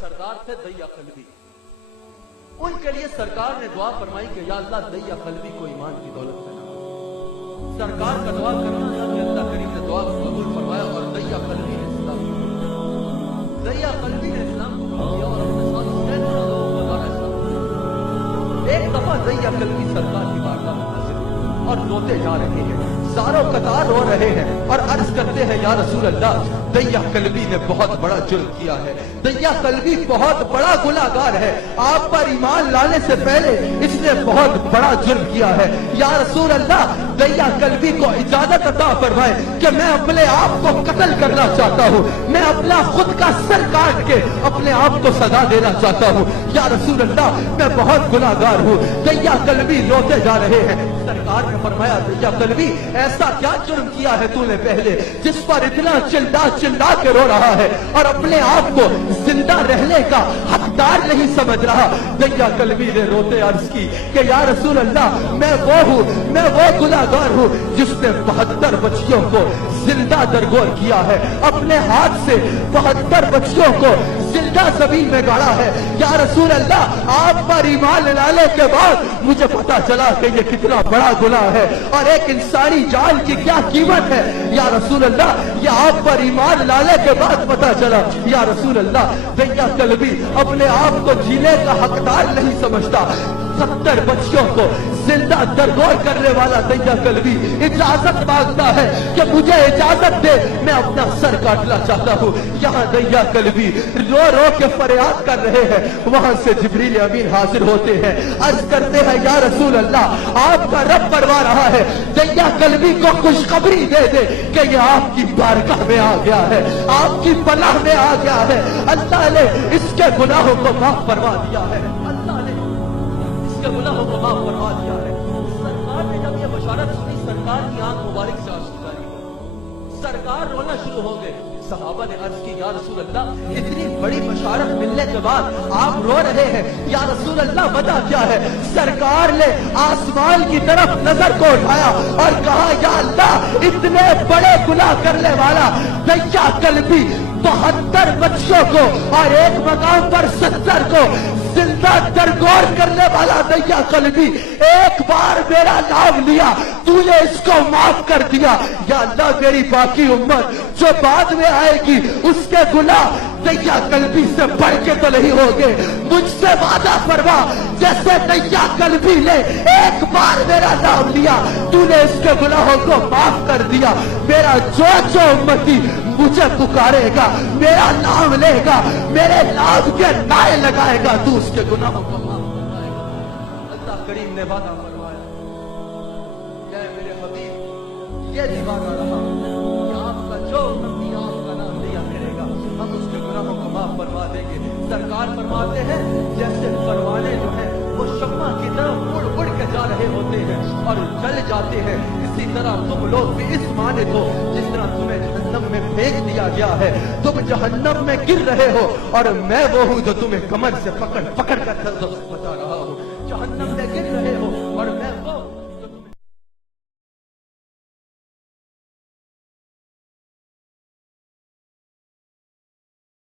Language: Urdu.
سردار تھے دیا قلبی، ان کے لیے سرکار نے دعا فرمائی کہ یا اللہ دیا قلبی کو ایمان کی دولت بنا۔ سرکار کا دعا کرنا تھا کہ اللہ کریم نے دعا کو قبول فرمایا اور دیا قلبی نے اسلام کو، دیا قلبی نے اسلام کو کیا اور اپنے ساتھ سینکڑوں لوگوں کو دعا اسلام کیا۔ ایک دفعہ دیا قلبی سرکار کی بارگاہ میں حاضر اور روتے جا رہے ہیں، زاروں قطار رو رہے ہیں اور عرض کرتے ہیں یا رسول اللہ دیا قلبی نے بہت بڑا جرم کیا ہے، دیا قلبی بہت بڑا گناہگار ہے، آپ پر ایمان لانے سے پہلے اس نے بہت بڑا جرم کیا ہے، یا رسول اللہ دیا قلبی کو اجازت عطا فرمائے کہ میں اپنے آپ کو قتل کرنا چاہتا ہوں، میں اپنا خود کا سر کاٹ کے اپنے آپ کو سزا دینا چاہتا ہوں، یا رسول اللہ میں بہت گناہگار ہوں۔ دیا قلبی روتے جا رہے ہیں، سرکار نے فرمایا دیا قلبی ایسا کیا جرم کیا ہے تو نے پہلے جس پر اتنا چلا کے رو رہا ہے اور اپنے آپ کو زندہ رہنے کا حقدار نہیں سمجھ رہا؟ دیا قلبی نے روتے عرض کی کہ یا رسول اللہ میں وہ ہوں، میں وہ گناہگار ہوں جس نے 72 بچیوں کو زندہ درگور کیا ہے، اپنے ہاتھ سے 72 بچیوں کو زندہ زمین میں گاڑا ہے۔ یا رسول اللہ آپ پر ایمان لانے کے بعد مجھے پتا چلا کہ یہ کتنا بڑا گناہ ہے اور ایک انسانی جان کی کیا قیمت ہے۔ یا رسول اللہ یہ آپ پر ایمان لانے کے بعد پتا چلا۔ یا رسول اللہ دیا قلبی اپنے آپ کو جینے کا حقدار نہیں سمجھتا، 70 بچیوں کو زندہ درگور کرنے والا دیا قلبی اجازت مانگتا ہے کہ مجھے اجازت دے میں اپنا سر کاٹنا چاہتا ہوں۔ یہاں دیا قلبی رو رو کے فریاد کر رہے ہیں، وہاں سے جبریل امین حاضر ہوتے ہیں، عرض کرتے ہیں یا رسول اللہ آپ کا رب فرما رہا ہے دیا قلبی کو خوشخبری دے دے کہ یہ آپ کی بارگاہ میں آ گیا ہے، آپ کی پناہ میں آ گیا ہے، اللہ نے اس کے گناہوں کو معاف فرما دیا ہے، اللہ نے اس کے گناہوں کو معاف فرما دیا ہے۔ سرکار نے جب یہ بشارت سنی سرکار کی آنکھ مبارک سے آنسو جاری ہوئے، سرکار رونا شروع ہو گئے۔ صحابہ نے عرض کی یا رسول اللہ اتنی بڑی بشارت ملنے کے بعد آپ رو رہے ہیں، یا رسول اللہ وجہ کیا ہے؟ سرکار نے آسمان کی طرف نظر کو اٹھایا اور کہا یا اللہ اتنے بڑے گناہ کرنے والا دیا قلبی 72 بچوں کو اور ایک مقام پر 70 کو زندہ درگور کرنے والا دیا قلبی ایک بار میرا نام لیا تو نے اس کو معاف کر دیا۔ یا اللہ میری باقی امت جو بعد میں آئے گی اس کے گناہ دیا قلبی سے بڑھ کے تو نہیں ہوگے، مجھ سے وعدہ فرما جیسے دیا قلبی نے ایک بار میرا نام لیا تو نے اس کے گناہوں کو معاف کر دیا۔ میرا جو امتی مجھے پکارے گا، میرا نام لے گا، میرے نام کے نعرے لگائے گا تو اس کے گناہوں کو معاف فرمائے گا۔ اللہ کریم نے وعدہ فرمایا اے میرے حبیب یہ بھی وعدہ رہا کہ آپ کا جو امتی آپ کا نام لیا کرے گا ہم اس کے گناہوں کو معاف فرما دیں گے۔ سرکار فرماتے ہیں جیسے پروانے جو ہیں وہ شمع کی طرف اڑ کے جا رہے ہوتے ہیں اور جل جاتے ہیں، اسی طرح تم لوگ بھی اس معنی کو جس طرح تمہیں جہنم میں پھینک دیا گیا ہے، تم جہنم میں گر رہے ہو اور میں وہ ہوں جو تمہیں کمر سے پکڑ کر بتا رہا ہوں، جہنم میں گر رہے ہو اور میں وہ